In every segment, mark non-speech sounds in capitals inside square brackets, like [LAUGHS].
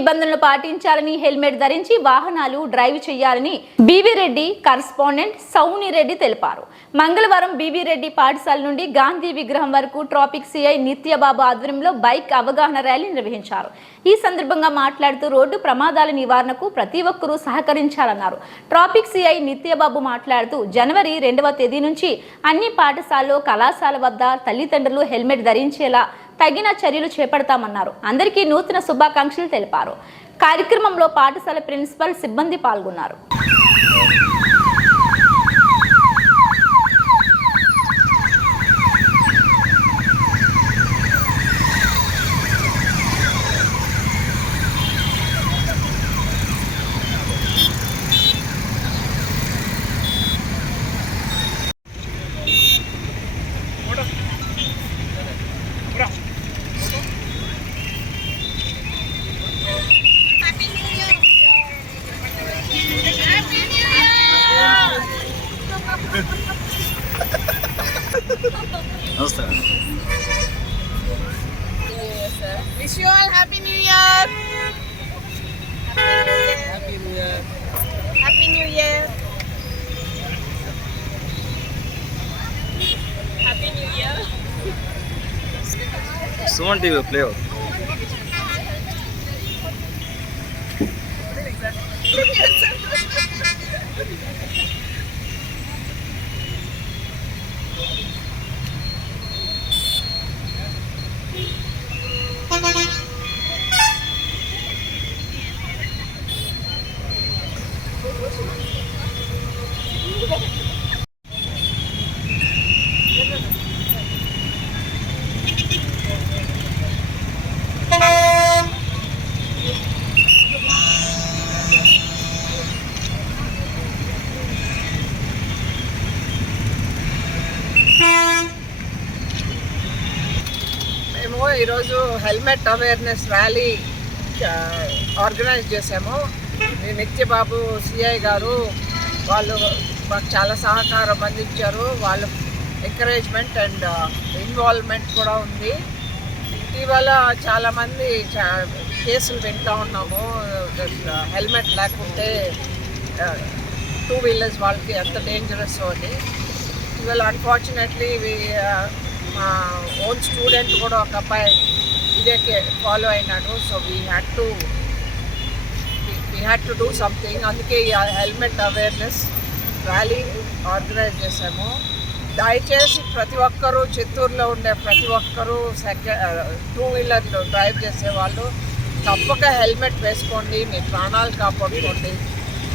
నిబంధనలు పాటించాలని హెల్మెట్ ధరించి వాహనాలు డ్రైవ్ చేయాలని బీవీ రెడ్డి కరస్పాండెంట్ సౌని రెడ్డి తెలిపారు. మంగళవారం బీవీ రెడ్డి పాఠశాల నుండి గాంధీ విగ్రహం వరకు ట్రాఫిక్ సిఐ నిత్యబాబు ఆధ్వర్యంలో బైక్ అవగాహన ర్యాలీ నిర్వహించారు. ఈ సందర్భంగా మాట్లాడుతూ రోడ్డు ప్రమాదాల నివారణకు ప్రతి ఒక్కరూ సహకరించాలన్నారు. ట్రాఫిక్ సిఐ నిత్యబాబు మాట్లాడుతూ జనవరి రెండవ తేదీ నుంచి అన్ని పాఠశాలలో కళాశాల వద్ద తల్లిదండ్రులు హెల్మెట్ ధరించేలా తగిన చర్యలు చేపడతామన్నారు. అందరికీ నూతన శుభాకాంక్షలు తెలిపారు. కార్యక్రమంలో పాఠశాల ప్రిన్సిపల్ సిబ్బంది పాల్గొన్నారు. Wish you all Happy New Year! Happy New Year! Happy New Year! Happy New Year! Someone TV play out. Look [LAUGHS] at ఈరోజు హెల్మెట్ అవేర్నెస్ ర్యాలీ ఆర్గనైజ్ చేసాము మీ నిత్యబాబు సిఐ గారు వాళ్ళు మాకు చాలా సహకారం అందించారు. వాళ్ళ ఎంకరేజ్మెంట్ అండ్ ఇన్వాల్వ్మెంట్ కూడా ఉంది. ఇటీవల చాలామంది కేసులు వింటూ ఉన్నాము. హెల్మెట్ uh, లేకుంటే uh, టూ వీలర్స్ వాళ్ళకి ఎంత డేంజరస్ అని. ఇవాళ అన్ఫార్చునేట్లీ uh, మా ఓన్ స్టూడెంట్ కూడా ఒక అబ్బాయి ఇదే ఫాలో అయినాడు. So we had to we had to do something అందుకే ఈ హెల్మెట్ అవేర్నెస్ ర్యాలీ ఆర్గనైజ్ చేసాము దయచేసి ప్రతి ఒక్కరూ చిత్తూరులో ఉండే ప్రతి ఒక్కరూ సెకండ్ టూ వీలర్లు డ్రైవ్ చేసే వాళ్ళు తప్పక హెల్మెట్ వేసుకోండి మీ ప్రాణాలు కాపాడుకోండి.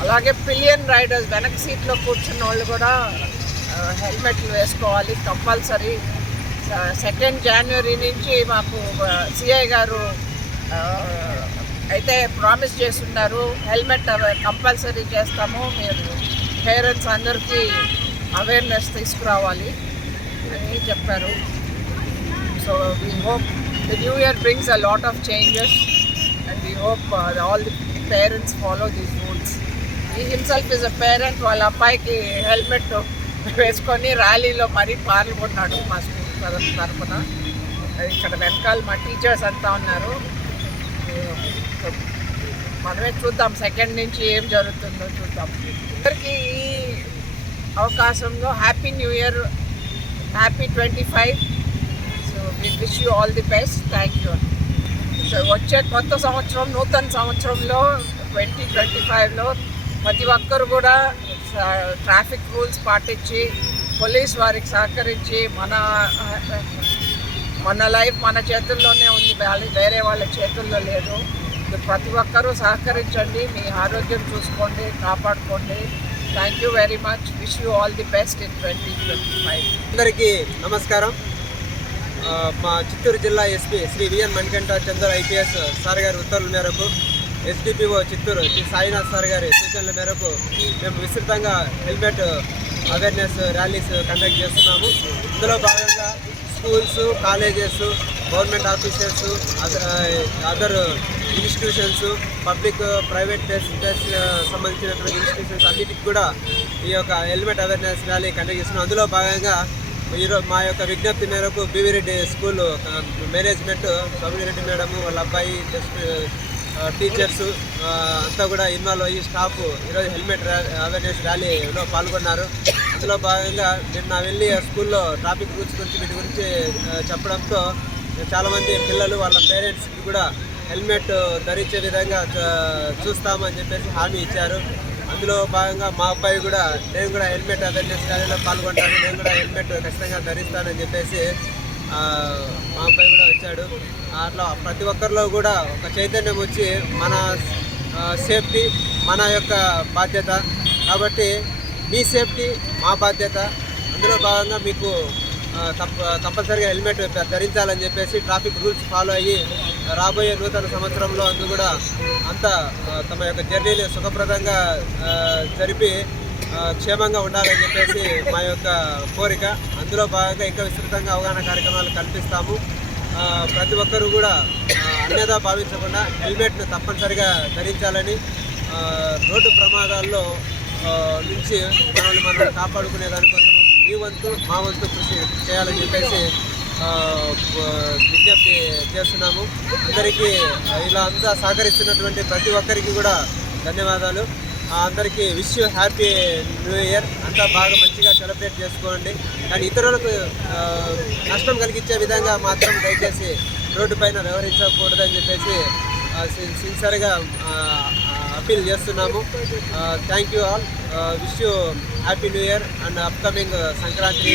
అలాగే పిలియన్ రైడర్స్ వెనక సీట్లో కూర్చున్న వాళ్ళు కూడా హెల్మెట్లు వేసుకోవాలి కంపల్సరీ సెకండ్ జనవరి నుంచి మాకు సిఐ గారు అయితే ప్రామిస్ చేస్తున్నారు హెల్మెట్ కంపల్సరీ చేస్తాము మీరు పేరెంట్స్ అందరికీ అవేర్నెస్ తీసుకురావాలి అని చెప్పారు. So we hope the new year brings a lot of changes and we hope all the parents follow these rules he himself is a parent వాళ్ళ అబ్బాయికి హెల్మెట్ వేసుకొని ర్యాలీలో మరీ పాల్గొన్నాడు మా స్కూల్ తరఫున. ఇక్కడ వెనకాల మా టీచర్స్ అంతా ఉన్నారు. So, మనమే చూద్దాం సెకండ్ నుంచి ఏం జరుగుతుందో చూద్దాం. అందరికీ ఈ అవకాశంలో happy new year happy twenty five so we wish you all the best thank you so వచ్చే కొత్త సంవత్సరం నూతన సంవత్సరంలో ట్వంటీ ట్వంటీ ఫైవ్లో ప్రతి ఒక్కరు కూడా ట్రాఫిక్ రూల్స్ పాటించి పోలీస్ వారికి సహకరించి మన మన లైఫ్ మన చేతుల్లోనే ఉంది. వేరే వాళ్ళ చేతుల్లో లేదు. ప్రతి ఒక్కరూ సహకరించండి మీ ఆరోగ్యం చూసుకోండి కాపాడుకోండి. Thank you very much wish you all the best in twenty twenty five అందరికీ నమస్కారం. మా చిత్తూరు జిల్లా SP Shri VN Manikanta Chandra IPS sir గారి ఉత్తర్వుల మేరకు ఎస్డిపిఓ చిత్తూరు శ్రీ సాయినాథ్ సార్ గారి సూచనల మేరకు మేము విస్తృతంగా హెల్మెట్ అవేర్నెస్ ర్యాలీస్ కండక్ట్ చేస్తున్నాము. ఇందులో భాగంగా schools colleges government offices other institutions public private test సంబంధించినటువంటి ఇన్స్టిట్యూషన్స్ అన్నిటికి కూడా ఈ యొక్క హెల్మెట్ అవేర్నెస్ ర్యాలీ కండక్ట్ చేస్తున్నాం. అందులో భాగంగా ఈరోజు మా యొక్క విజ్ఞప్తి మేరకు B V Reddy school management Soumi Reddy madam వాళ్ళ అబ్బాయి జస్ట్ టీచర్స్ అంతా కూడా ఇన్వాల్వ్ అయ్యి స్టాఫ్ ఈరోజు హెల్మెట్ అవేర్నెస్ ర్యాలీలో పాల్గొన్నారు. అందులో భాగంగా నిన్న వెళ్ళి ఆ స్కూల్లో ట్రాఫిక్ రూల్స్ గురించి వీటి గురించి చెప్పడంతో చాలామంది పిల్లలు వాళ్ళ పేరెంట్స్కి కూడా హెల్మెట్ ధరించే విధంగా చూస్తామని చెప్పేసి హామీ ఇచ్చారు. అందులో భాగంగా మా అబ్బాయి కూడా నేను కూడా హెల్మెట్ అవేర్నెస్ ర్యాలీలో పాల్గొంటాను. నేను కూడా హెల్మెట్ ఖచ్చితంగా ధరిస్తానని చెప్పేసి మా అబ్బాయి కూడా వచ్చాడు. అట్లా ప్రతి ఒక్కరిలో కూడా ఒక చైతన్యం వచ్చి మన సేఫ్టీ మన యొక్క బాధ్యత. కాబట్టి మీ సేఫ్టీ మా బాధ్యత. అందులో భాగంగా మీకు తప్ప తప్పనిసరిగా హెల్మెట్ ధరించాలని చెప్పేసి ట్రాఫిక్ రూల్స్ ఫాలో అయ్యి రాబోయే నూతన సంవత్సరంలో అందు కూడా అంతా తమ యొక్క జర్నీని సుఖప్రదంగా జరిపి క్షేమంగా ఉండాలని చెప్పేసి మా యొక్క కోరిక. అందులో భాగంగా ఇంకా విస్తృతంగా అవగాహన కార్యక్రమాలు కల్పిస్తాము. ప్రతి ఒక్కరూ కూడా అన్యదా భావించకుండా హెల్మెట్ను తప్పనిసరిగా ధరించాలని రోడ్డు ప్రమాదాల్లో నుంచి మనల్ని మనం కాపాడుకునే దానికోసం మీ వంతు మా వంతు కృషి చేయాలని చెప్పేసి విజ్ఞప్తి చేస్తున్నాము. అందరికీ ఇలా అంతా సహకరిస్తున్నటువంటి ప్రతి ఒక్కరికి కూడా ధన్యవాదాలు. అందరికీ విష్ హ్యాపీ న్యూ ఇయర్. అంతా బాగా మంచిగా సెలబ్రేట్ చేసుకోండి. కానీ ఇతరులకు నష్టం కలిగించే విధంగా మాత్రం దయచేసి రోడ్డు పైన వ్యవహరించకూడదని చెప్పేసి సిన్సియర్గా అప్పీల్ చేస్తున్నాము. Thank you all. Wish you happy new year and upcoming Sankranti.